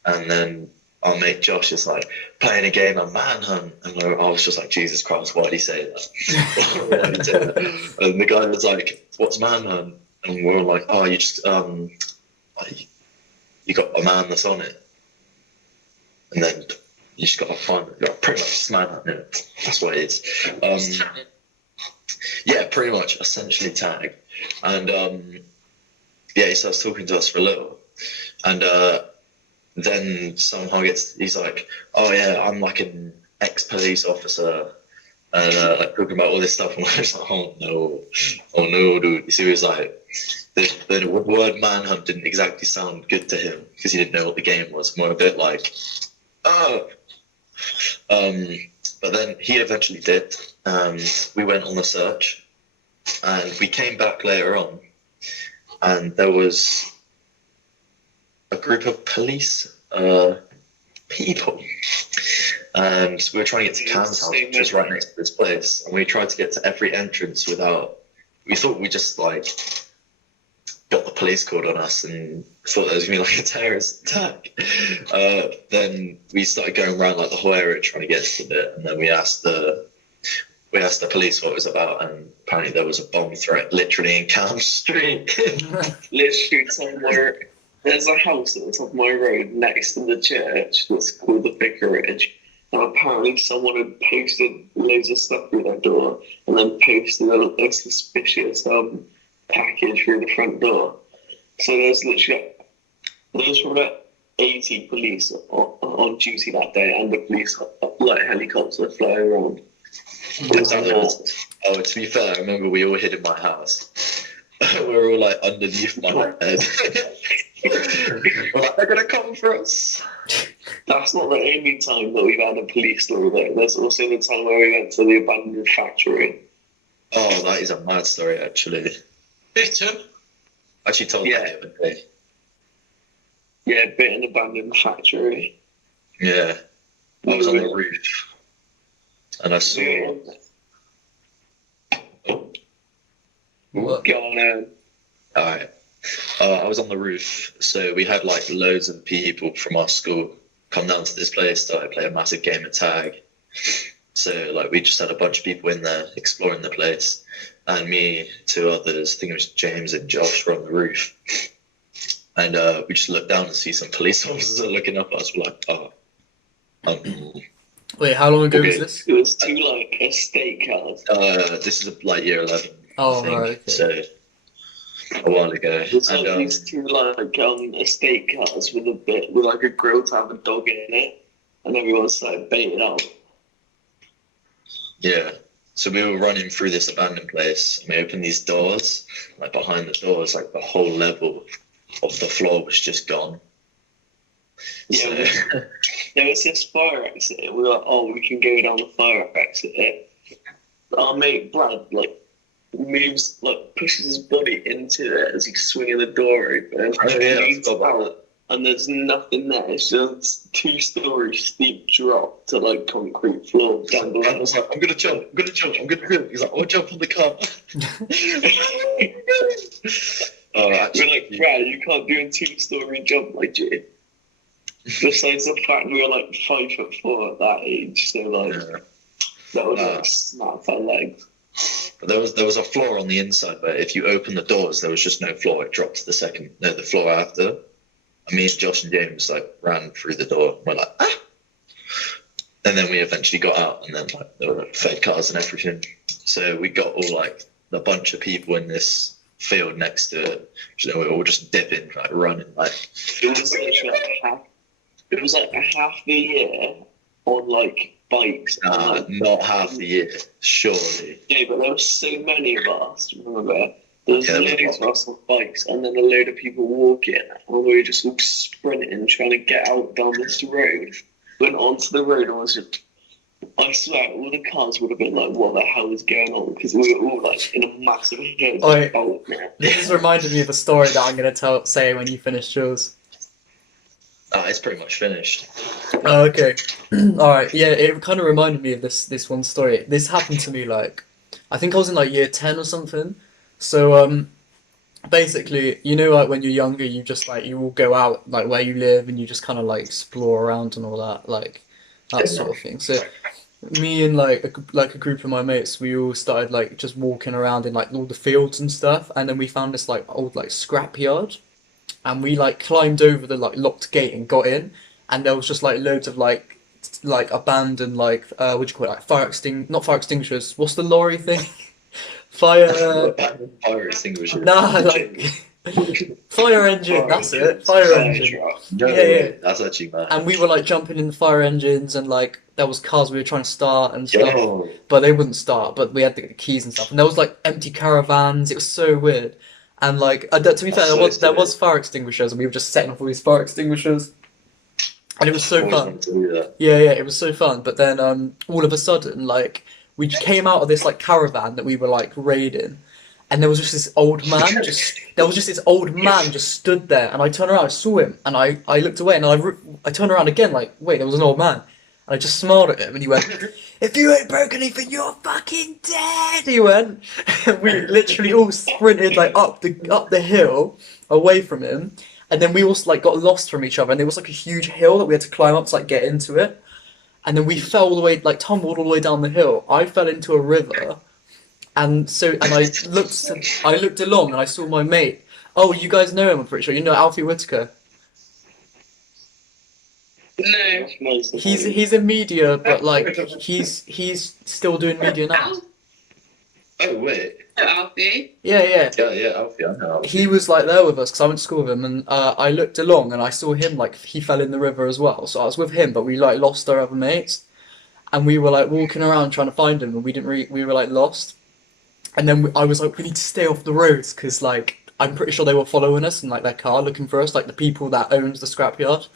And then our mate Josh is like, "Playing a game of Manhunt," and I was just like, "Jesus Christ, why did he say that?" Why did he say that? And the guy was like, "What's Manhunt?" And we're all like, "Oh, you just you got a man that's on it, and then you just got to find it. Like, pretty much Manhunt, yeah. That's what it is." Yeah, pretty much, essentially tag. And yeah, he starts talking to us for a little, and then somehow he's like, "Oh yeah, I'm like an ex-police officer," and like talking about all this stuff, and we're just like, oh no, dude. So he was like, the word manhunt didn't exactly sound good to him because he didn't know what the game was. More a bit like, oh. But then he eventually did. We went on the search, and we came back later on, and there was a group of police people, and we were trying to get to Cam's house, which was right next to this place, and we tried to get to every entrance without. We thought we just like got the police called on us and thought there was gonna be like a terrorist attack. Then we started going around like the whole area trying to get to the bit, and then we asked the police what it was about, and apparently there was a bomb threat literally in Cam Street. Literally somewhere. There's a house at the top of my road next to the church that's called the Vicarage, and apparently someone had posted loads of stuff through their door, and then posted a suspicious package through the front door. So there's about 80 police on duty that day, and the police like helicopter flying around. Oh, to be fair, I remember we all hid in my house. We were all like underneath my head. We're like, they're gonna come for us. That's not the only time that we've had a police story though. There's also the time where we went to the abandoned factory. Oh, that is a mad story actually. Bitter. I actually told that the other day. Yeah, bit an abandoned factory. Yeah. I was on the roof and I saw What? Go on. Alright. I was on the roof, so we had like loads of people from our school come down to this place, started playing a massive game of tag. So like we just had a bunch of people in there exploring the place, and me, two others, I think it was James and Josh, were on the roof, and we just looked down and see some police officers looking up at us. We're like, oh. Wait, how long ago was this? It was to like a steakhouse. This is like year 11. Oh, I think. right, okay. So a while ago. It's like these two like a steakhouse with like a grill to have a dog in it, and everyone's like baited out. Yeah. So we were running through this abandoned place, and we opened these doors. Like behind the doors, like the whole level of the floor was just gone. Yeah, So, there was this fire exit. We were like, oh, we can go down the fire exit. Our mate Brad pushes his body into it as he's swinging the door open. I forgot about that. and there's nothing there. It's just 2-story steep drop to like concrete floor down I below. was like, I'm gonna jump. He's like, I'll jump on the car. Oh, We're actually, like, Brad, you can't do a 2-story jump like you. Besides the fact we were like 5'4" at that age, so like yeah. that would like snap our legs. But there was a floor on the inside where if you open the doors, there was just no floor. It dropped to the floor after. And me and Josh and James like ran through the door. We're like, ah! And then we eventually got out, and then like there were like, fed cars and everything. So we got all like a bunch of people in this field next to it. You know, we were all just dipping, like running, like. It was like a half the year on like bikes. Not half the year, surely. Yeah, but there were so many of us. Remember, there was loads of us on bikes, and then a load of people walking, and we were just all sprinting, trying to get out down this road. Went onto the road, and was just. I swear, all the cars would have been like, "What the hell is going on?" Because we were all like in a massive hill. This has reminded me of a story that I'm gonna say when you finish yours. It's pretty much finished. Oh, okay. Alright, yeah, it kind of reminded me of this one story. This happened to me, like, I think I was in, like, year 10 or something. So, basically, you know, like, when you're younger, you just, like, you all go out, like, where you live, and you just kind of, like, explore around and all that, like, that sort of thing. So, me and, like, a group of my mates, we all started, like, just walking around in, like, all the fields and stuff, and then we found this, like, old, like, scrapyard. And we like climbed over the like locked gate and got in, and there was just like loads of like abandoned like what do you call it, like not fire extinguishers. What's the lorry thing? Fire. Fire extinguisher. Nah, like fire engine. That's it. Fire engine. No, Yeah. that's actually mad. And we were like jumping in the fire engines, and like there was cars we were trying to start and stuff, Yo. but they wouldn't start. But we had the keys and stuff, and there was like empty caravans. It was so weird. And like, to be fair, there was fire extinguishers, and we were just setting off all these fire extinguishers, and it was so fun. Yeah, it was so fun. But then, all of a sudden, like, we came out of this like caravan that we were like raiding, and there was just this old man. Just stood there, and I turned around, I saw him, and I looked away, and I turned around again, like, wait, there was an old man, and I just smiled at him, and he went, "If you ain't broke anything, you're fucking dead." He went. We literally all sprinted like up the hill away from him, and then we all like got lost from each other. And there was like a huge hill that we had to climb up to like get into it. And then we fell all the way, like tumbled all the way down the hill. I fell into a river, and I looked along and I saw my mate. Oh, you guys know him? I'm pretty sure you know Alfie Whitaker. No. He's in media, but like he's still doing media now. Oh wait. Alfie. Yeah. Yeah, Alfie, I know Alfie. He was like there with us because I went to school with him, and I looked along and I saw him like he fell in the river as well. So I was with him, but we like lost our other mates, and we were like walking around trying to find him, and we were like lost. And then I was like, we need to stay off the roads because like I'm pretty sure they were following us in like their car looking for us, like the people that owns the scrapyard.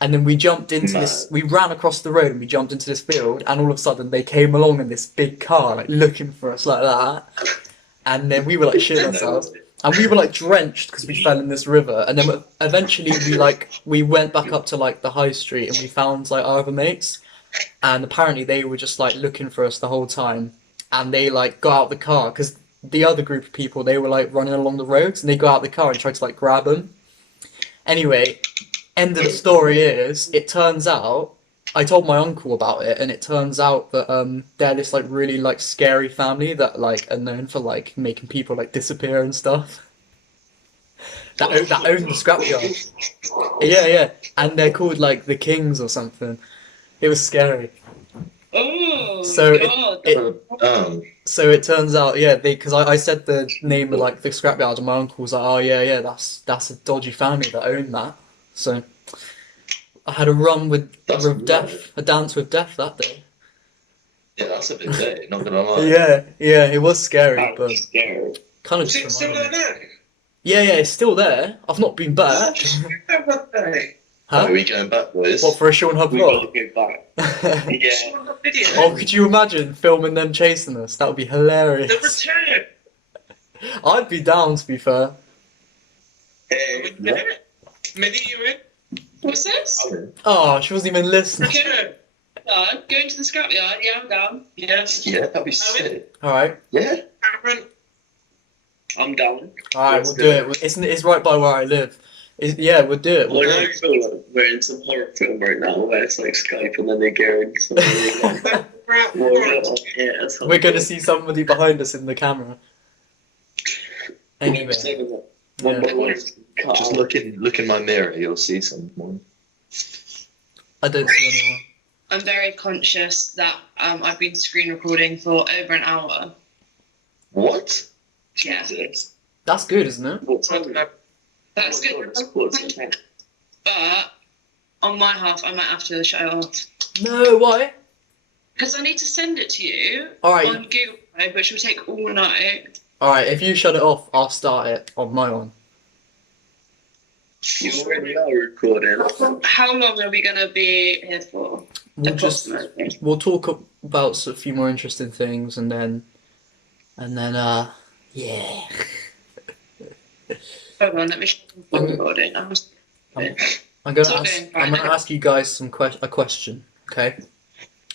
And then we jumped into we ran across the road and we jumped into this field, and all of a sudden they came along in this big car, like looking for us like that. And then we were like shitting ourselves. And we were like drenched because we fell in this river. And then eventually we went back up to like the high street and we found like our other mates. And apparently they were just like looking for us the whole time. And they like got out the car because the other group of people, they were like running along the roads, and they got out the car and tried to like grab them. Anyway, end of the story is, it turns out, I told my uncle about it, and it turns out that they're this like really like scary family that like are known for like making people like disappear and stuff. That own the scrapyard. Yeah, and they're called like the Kings or something. It was scary. Oh, So God. So it turns out, because I said the name of like the scrapyard, and my uncle was like, "Oh yeah, that's a dodgy family that own that." So I had a run with death, a dance with death that day. Yeah, that's a big day, not gonna lie. Yeah, it was scary, but Scary. kind of Is just it still reminded there me. now? Yeah, it's still there. I've not been back. What day? Are Huh? we going back, boys? What, for a Sean Hub We gotta vlog? go back. Yeah. Saw the video. Oh, could you imagine filming them chasing us? That would be The hilarious. return. I'd be down, to be fair. We did it. Millie, you in? What's this? Oh, she wasn't even listening. Good. Going to the scrapyard. Yeah, I'm down. Yes. Yeah, that'd be sick. All right. Yeah. Aaron. I'm down. All right, Let's we'll do it. It's right by where I live. Yeah, we'll do it. We'll Well, do I it. feel like we're in some horror film right now where it's like Skype and then they go into something like, We're gonna see somebody behind us in the camera. Anyway, One by one. Just look in my mirror, you'll see someone. I don't see anyone. I'm very conscious that I've been screen recording for over an hour. What? Yeah. Jesus. That's good, isn't it? What's happening? That's good. But on my half, I might have to shut it off. No, why? Because I need to send it to you All right. on Google Drive, which will take all night. All right. If you shut it off, I'll start it on my one. You already are recording. How long are we going to be here for? Approximately. We'll talk about a few more interesting things, and then, yeah. Hold on, let me shut the recording. I'm It's gonna all ask. going I'm fine. gonna ask you guys a question. Okay.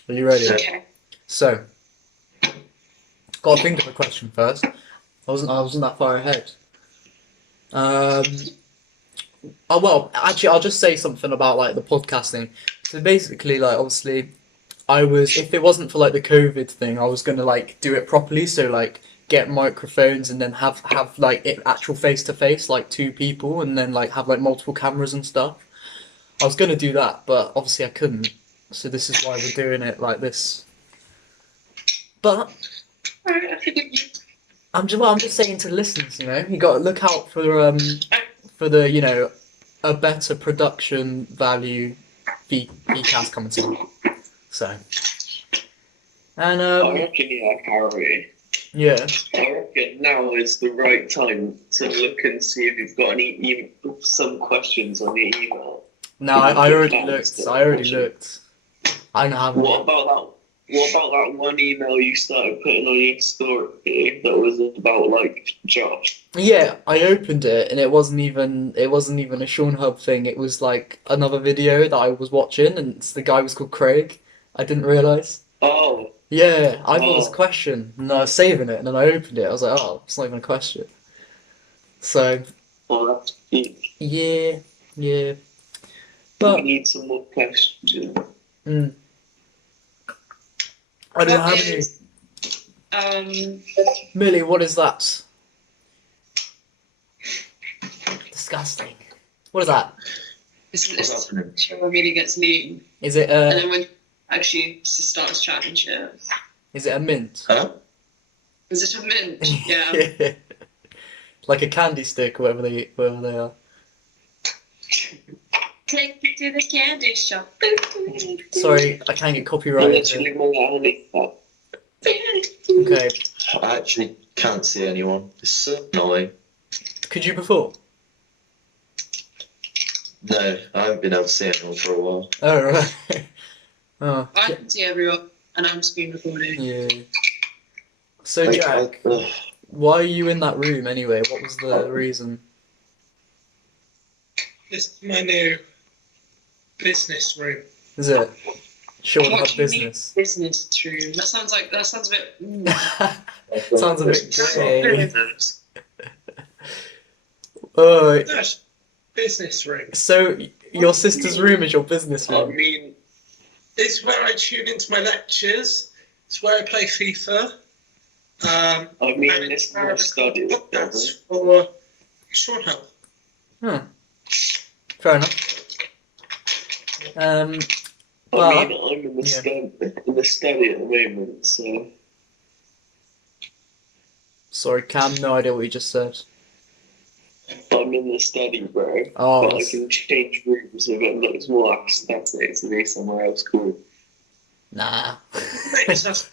Are you ready? Okay. So, got to think of a question first. I wasn't that far ahead. Oh well, actually, I'll just say something about like the podcasting. So basically, like obviously, if it wasn't for like the COVID thing, I was gonna like do it properly. So like get microphones and then have like it actual face to face, like two people, and then like have like multiple cameras and stuff. I was gonna do that, but obviously I couldn't. So this is why we're doing it like this. But Alright, I forgive you. I'm just saying to the listeners, you got to look out for the a better production value VKAST coming soon. So and I reckon, Harry. yeah. I reckon now is the right time to look and see if you've got some questions on the email. No, I already looked. I know how. What about that one email you started putting on your story that was about like Josh? Yeah, I opened it and it wasn't even a Sean Hub thing. It was like another video that I was watching, and the guy was called Craig. I didn't realise. Oh. Yeah, I thought it was a question, and I was saving it, and then I opened it. I was like, oh, it's not even a question. So. Oh, that's deep. Yeah. We But need some more questions. I don't have any. Millie, what is that? Disgusting. What is that? It's when really gets lean. Is it And then when actually starts chatting shit. Is it a mint? Huh? Is it a mint? Yeah. Like a candy stick, whatever they are. Take me to the candy shop. Sorry, I can't get copyrighted. Literally more honey. Okay. I actually can't see anyone. It's so annoying. Could you before? No, I haven't been able to see anyone for a while. Oh, right. Oh, I can see everyone, and I'm screen recording. yeah. So, Jack, why are you in that room anyway? What was the reason? This is my new business room. Is it? Sean What Hub do you mean business. business room? That sounds a bit. Sounds a bit gay. Oh, That's business room. so your sister's room is your business I room? mean, It's where I tune into my lectures. It's where I play FIFA. I mean, and this it's is where I my study. record podcasts for Short Help. Fair enough. I But mean, I'm in the, yeah. in the study at the moment, so Sorry, Cam, no idea what you just said. I'm in the study, bro. Oh, But I can change rooms if it looks more aesthetic to be somewhere else cool. nah. Makes us-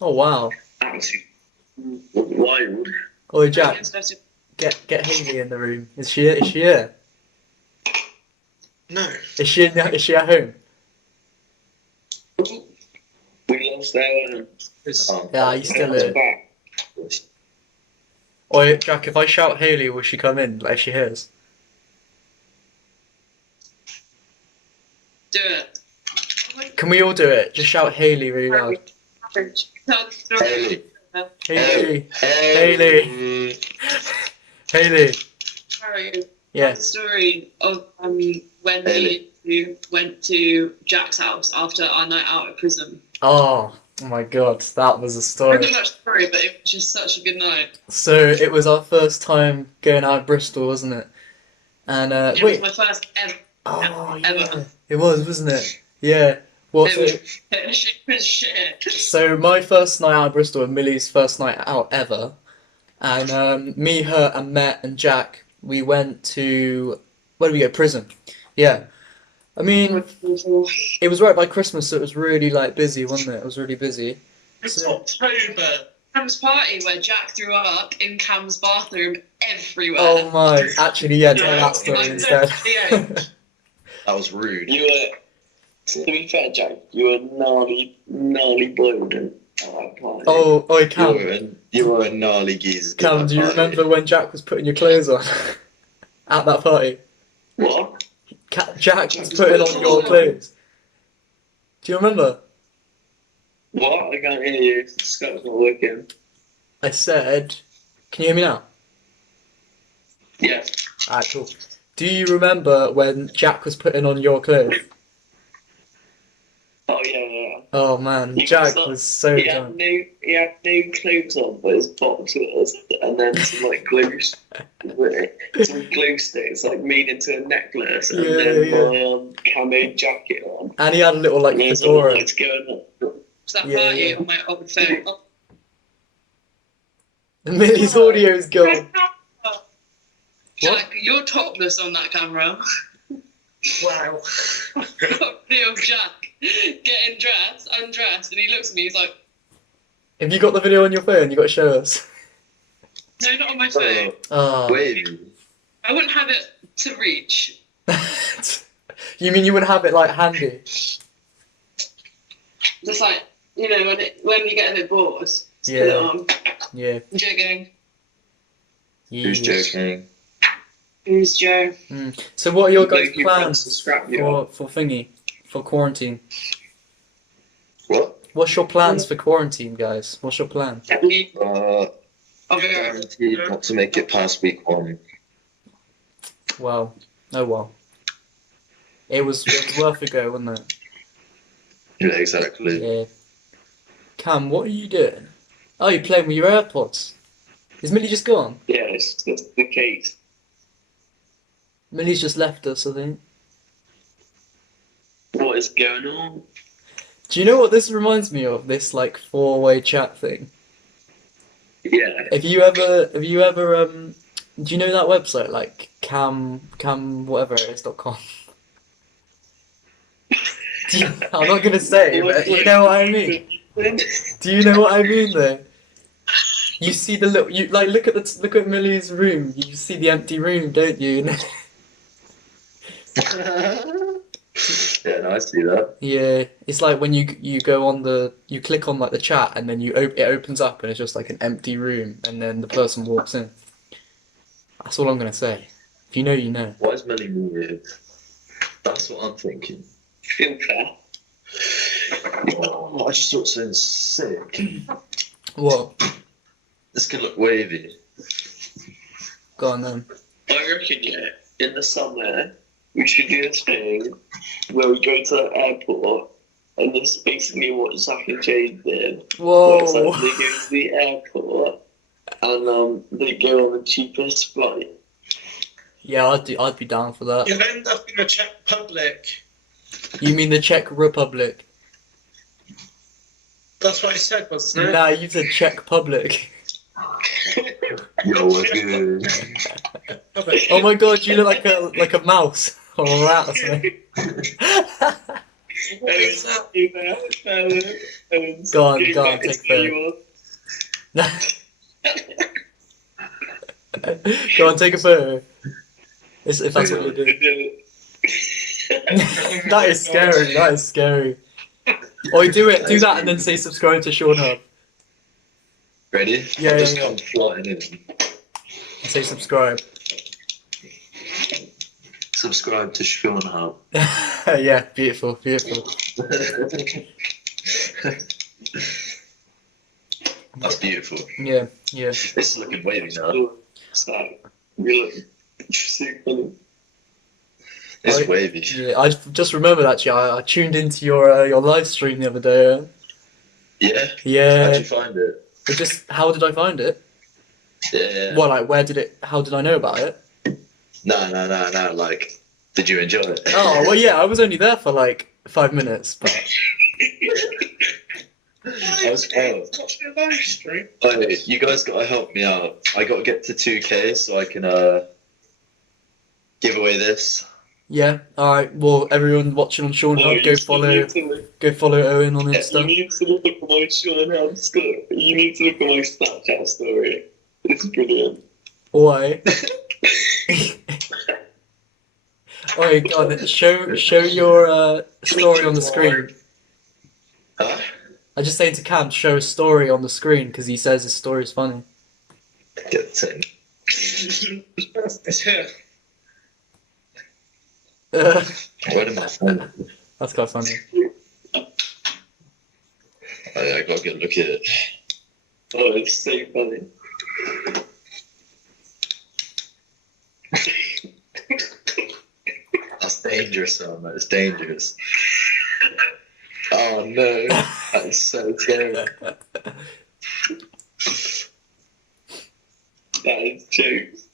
Oh wow. Absolutely wild. Oi, Jack, get Hayley in the room. Is she here? No. Is she at home? We lost Ellen. It's, Yeah, you still Ellen's here. back. Oi, Jack, if I shout Hayley, will she come in? Like, if she hears? Can we all do it? Just shout Haley really loud. Haley. Haley. Haley. Haley. Sorry. Yeah. The story of when Haley. we went to Jack's house after our night out at prison. Oh my god, that was a I story. don't know much story, but it was just such a good night. So it was our first time going out of Bristol, wasn't it? And It wait. was my first ever. Oh yeah. ever. It was, wasn't it? Yeah. What? It was shit. So my first night out of Bristol and Millie's first night out ever, and me, her, and Matt and Jack, we went to where did we go? Prison. Yeah. I mean, it was right by Christmas, so it was really like busy, wasn't it? It was really busy. It's So- October. Cam's party where Jack threw up in Cam's bathroom everywhere. Oh my! Actually, yeah, tell that story Like, instead. yeah. That was rude. You were, to be fair, Jack, you were gnarly blown at that party. Oh, oi, Cam. You were a gnarly geezer. Cam, do you remember when Jack was putting your clothes on at that party? What? Jack was putting on your clothes. Do you remember? What? I can't hear you. Scott's not working. I said, can you hear me now? Yeah. Alright, cool. Do you remember when Jack was putting on your clothes? Oh, yeah. Oh man, He Jack was, was so He drunk. had no clothes on, but his boxers, and then some like glue, some glue sticks like made into a necklace, and then my camo jacket on. And he had a little like And there's fedora. lights going on. Was that Yeah, party yeah. on my old phone? Millie's audio is gone. Jack, you're topless on that camera. Wow. Video of Jack getting undressed, and he looks at me, he's like, Have you got the video on your phone? You got to show us. no, not on my phone. Oh. Wavy. I wouldn't have it to reach. You mean you wouldn't have it like handy? Just like, you know, when you get a bit bored, just put it Yeah. on. Yeah. I'm joking. Who's Yeah. joking? Who's Joe? So what are your guys' Like, you wants to plans scrap you up. for thingy? For quarantine? What? What's your plans for quarantine, guys? What's your plan? I'll go. Guaranteed not to make it past week 1. Well, oh well. It was worth a go, wasn't it? Yeah, exactly. Yeah. Cam, what are you doing? Oh, you're playing with your AirPods. Is Millie just gone? Yeah, it's just the case. Millie's just left us, I think. What is going on? Do you know what this reminds me of? This like four-way chat thing. Yeah. Have you ever do you know that website like cam whatever it is.com? I'm not gonna say, but you know what I mean. Do you know what I mean though? You see the little you like look at Millie's room. You see the empty room, don't you? Yeah, no, I see that. Yeah, it's like when you go on you click on like the chat and then it opens up and it's just like an empty room and then the person walks in. That's all I'm gonna say. If you know, you know. Why is Melly weird? That's what I'm thinking. Feel fair. Oh, I just thought something sick. What? This could look wavy. Go on then. I reckon, yeah, in the summer, we should do this thing where we go to the airport, and this is basically what Zach and Jade did. Where it's Whoa. like they go to the airport, and they go on the cheapest flight. Yeah, I'd be down for that. You'll end up in the Czech Republic. You mean the Czech Republic? That's what I said, wasn't it? Nah, you said Czech Public. Yo, what's good? Oh my god, you look like a mouse or a rat or something. Go on, take a Go on, take a photo. If that's what you do. That is scary. That is scary. Or you do that and then say subscribe to Sean Hub. Ready? Yeah, I'll just yeah, yeah. come flying in. And say subscribe. subscribe to Sean Hub. Yeah, beautiful, beautiful. That's beautiful. Yeah, yeah. This is looking wavy now. So, you look so funny. It's I- wavy. Yeah, I just remembered actually. I tuned into your live stream the other day. Yeah? Yeah. How'd you find it? It just how did I find it? Yeah. Well, like where did it? How did I know about it? No. Like, did you enjoy it? Oh well, yeah. I was only there for like 5 minutes, but I was Watching a live stream. Oh, you guys gotta help me out. I gotta get to 2K so I can give away this. yeah. All right. Well, everyone watching on Sean Hub, go follow Owen on You Insta. need to look at my Sean Hub story. You need to look at my Snapchat story. It's brilliant. Oi. Oi, God, show your story on the screen. Huh? I just saying to Cam, show a story on the screen because he says his story is funny. Get the thing. It's here. Where did my phone? That's quite funny. I gotta get a look at it. Oh, it's so funny. That's dangerous, man. It's dangerous. Oh no, that's so scary. That is jokes.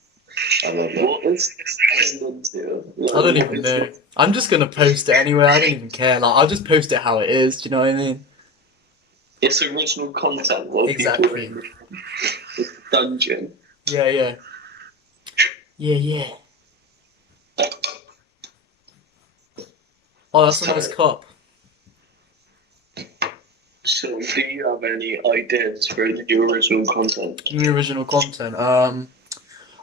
I love that. What is this turned into? I don't even know. I'm just gonna post it anyway. I don't even care. Like I'll just post it how it is. Do you know what I mean? It's original content while Exactly. people are in the dungeon. Yeah, yeah. Yeah, yeah. Oh, that's a nice cup. So, do you have any ideas for the new original content? New original content.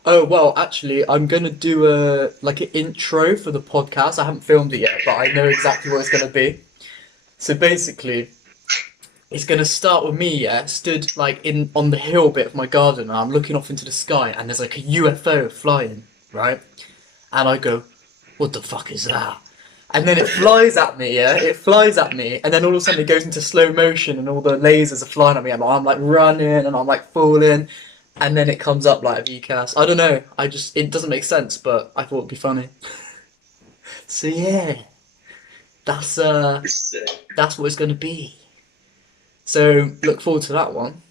Oh well, actually, I'm gonna do an intro for the podcast. I haven't filmed it yet, but I know exactly what it's gonna be. So basically, it's gonna start with me, yeah, stood like on the hill bit of my garden, and I'm looking off into the sky, and there's like a UFO flying, right? And I go, "What the fuck is that?" And then it flies at me, yeah, it flies at me, and then all of a sudden it goes into slow motion, and all the lasers are flying at me, and I'm like running, and I'm like falling, and then it comes up like a VKAST. I don't know, it doesn't make sense, but I thought it'd be funny. So yeah, that's what it's gonna be. So look forward to that one.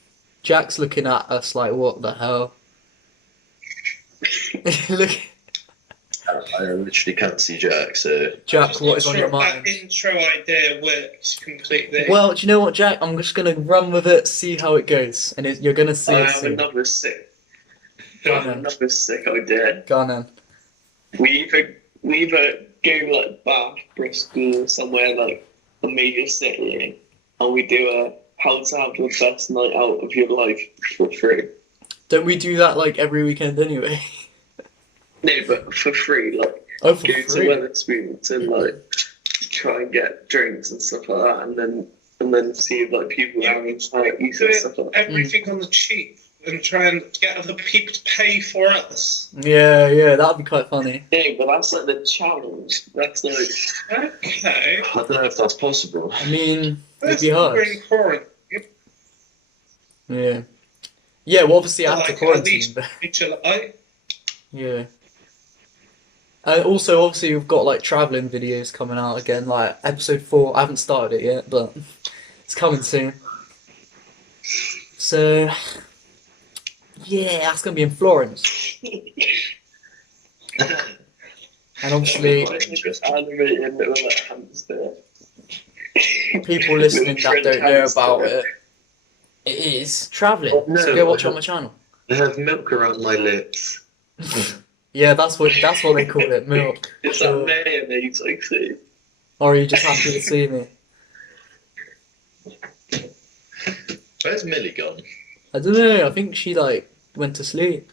Jack's looking at us like, what the hell? Look, I literally can't see Jack, so Jack, what is Not on your sure if mind? that intro idea worked completely. Well, do you know what, Jack? I'm just gonna run with it, see how it goes, and you're gonna see I it have soon. another sick. I Go have on then. another sick idea. Go on then. We either go like Bath, Bristol, somewhere like a major city, and we do a how to have the best night out of your life for free. Don't we do that like every weekend anyway? No, but for free, like Oh, for go to free. Wetherspoons and like try and get drinks and stuff like that, and then see like people Yeah. having parties Do and it stuff like that. everything on the cheap and try and get other people to pay for us. Yeah, that'd be quite funny. Yeah, but that's like the challenge. That's like Okay. I don't know if that's possible. I mean, it'd First, be hard. we're in quarantine. Yeah. Yeah, well, obviously I have to Like, at quarantine, least but July. yeah. Also, obviously, we've got like traveling videos coming out again, like episode 4. I haven't started it yet, but it's coming soon. So, yeah, that's gonna be in Florence, and obviously, animated little like hamster. people listening Little that don't French know hamster. about it, it is traveling. Oh, no. So go watch it on my channel. I have milk around my lips. Yeah, that's what they call it, milk. It's Sure. that mayonnaise, I see. Or are you just happy to see me? Where's Millie gone? I don't know. I think she like went to sleep.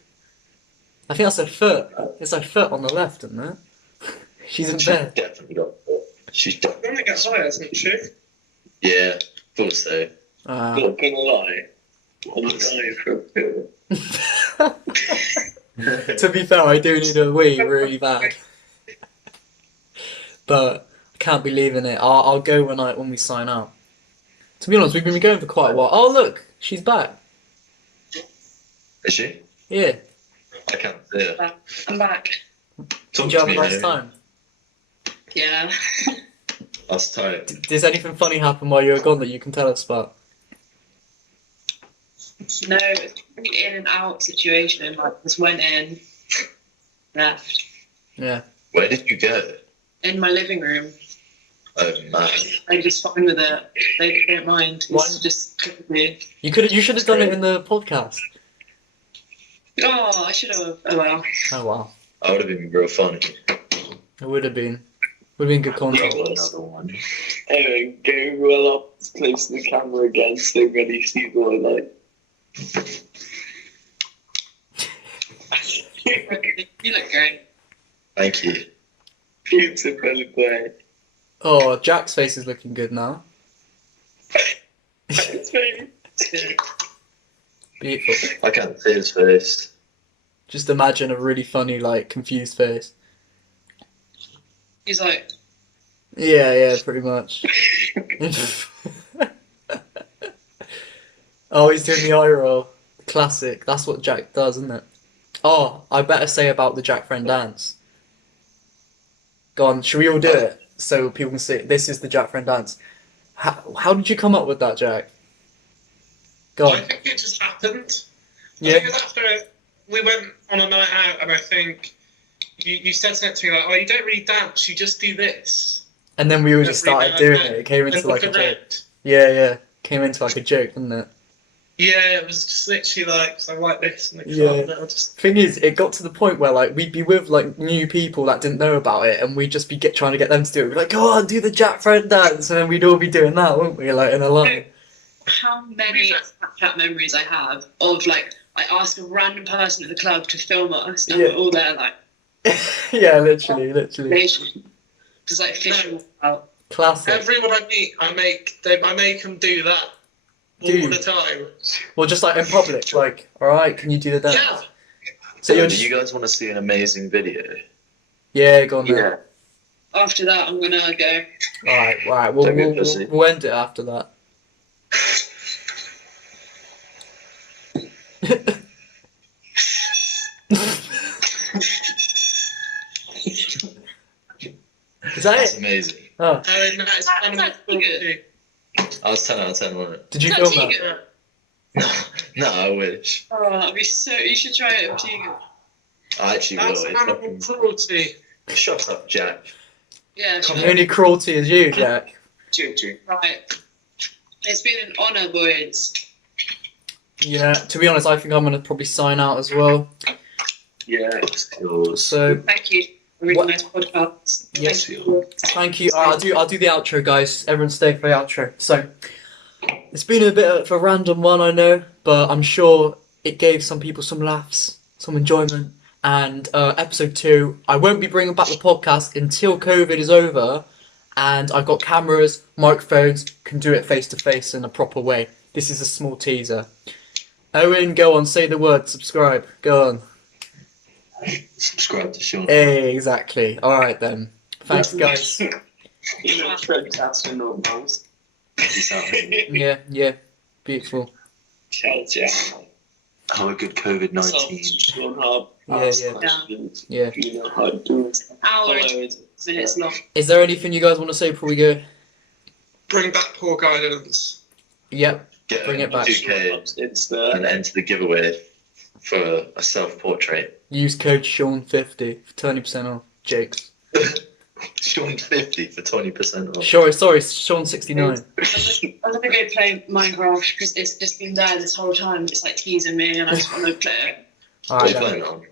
I think that's her foot. It's her foot on the left, isn't it? She's in She's bed. definitely gone. She's She's definitely. gonna get high, isn't she? Yeah, thought so. Not gonna lie, I'm dying for a pill. To be fair, I do need a wee really bad. but I can't be leaving it. I'll go when we sign out. To be honest, we've been going for quite a while. Oh look, she's back. Is she? Yeah. I can't see her. I'm back. Talk Did you to have a me, nice mate. time? Yeah. That's tight. Did anything funny happen while you were gone that you can tell us about? No, it's an in and out situation. Like, just went in, left. Yeah. Where did you go? In my living room. Oh man. They're just fine with it. They don't mind. Why- It's just me. You should have done it in the podcast. Oh, I should have. Oh well. Oh wow. That would have been real funny. It would have been. Would have been good content. Another one. Anyway, go well up close to the camera again so everybody sees what I like. You look great. Thank you. Beautiful play. Oh, Jack's face is looking good now. It's very Beautiful. I can't see his face. Just imagine a really funny, like, confused face. He's like, Yeah, pretty much. Oh, he's doing the eye roll. Classic. That's what Jack does, isn't it? Oh, I better say about the Jack Friend dance. Go on, should we all do it? So people can see. This is the Jack Friend dance. How did you come up with that, Jack? Go I on. think it just happened. I Yeah. think it was after we went on a night out, and I think you said something to me like, "Oh, you don't really dance. You just do this." And then we all just Every started now and doing then. it. It came And into like a look joke. around. Yeah. Came into like a joke, didn't it? Yeah, it was just literally like, so I like this, and Yeah. and I'll just Thing is, it got to the point where like we'd be with like new people that didn't know about it, and we'd just be trying to get them to do it. We'd be like, "Go on, do the Jack Friend dance," and then we'd all be doing that, wouldn't we? Like in a line. how many Snapchat memories I have of like, I asked a random person at the club to film us, and Yeah. we're all there like, Yeah, literally. just like fishing out. Classic. everyone I meet, I make them do that all Do you? the time. Well, just like in public, like, all right, can you do the dance? Yeah. So you're Do just you guys want to see an amazing video? yeah, go on then. Yeah. After that, I'm gonna go. All right. We'll, Don't be a we'll, pussy. we'll end it after that. Is that That's it? amazing. Oh, And then that is That's animal actually good. cruelty. I was 10 out of 10 on it. did you Is film that that? Tegan? No, I wish. Oh, that'd be so. You should try it with Tegan. I actually That's will. It's animal fucking... cruelty. Shut up, Jack. Yeah, Come The sure. only cruelty is you, Jack. Right. It's been an honour, boys. Yeah. To be honest, I think I'm gonna probably sign out as well. Yeah. It's yours. So Thank you. Really What- nice podcast. Yes. Thank you. thank you. I'll do the outro, guys. Everyone stay for the outro. So it's been a bit of a random one, I know, but I'm sure it gave some people some laughs, some enjoyment. And episode 2, I won't be bringing back the podcast until COVID is over, and I've got cameras, microphones, can do it face to face in a proper way. This is a small teaser. Owen, go on, say the word, subscribe. Go on. Subscribe to Sean. Hey, exactly. All right then. Thanks, guys. You know, Fred astronaut balls. Peace out. Yeah. Beautiful. Ciao, ciao. Have a good COVID-19. Sean Hub. Yeah. You know how to do it. Hour and Follow it. minutes long. Is there anything you guys want to say before we go? Bring back poor guidance. Yep. Get Bring it back. 2K It's and the enter the giveaway for a self-portrait. Use code Sean50 for 20% off. Jakes. Sean 50 for 20% off. Sorry, Sean69. I'm gonna go play Minecraft because it's just been there this whole time. It's like teasing me, and I just want to play it. All What are right. you Then. playing on?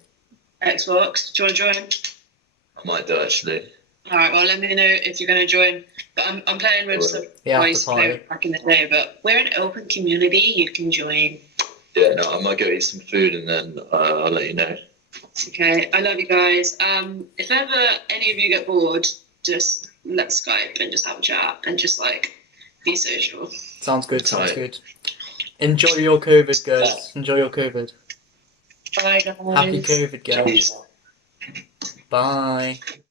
Xbox. Do you want to join? I might do actually. All right. Well, let me know if you're going to join. But I'm playing with some Yeah, boys after party. back in the day. But we're an open community. You can join. Yeah, no, I might go eat some food and then I'll let you know. Okay. I love you guys. If ever any of you get bored, just let's Skype and just have a chat and just like be social. Sounds good. Sounds Tight. good. Enjoy your COVID, guys. Enjoy your COVID. Bye guys. Happy COVID, guys. Peace. Bye.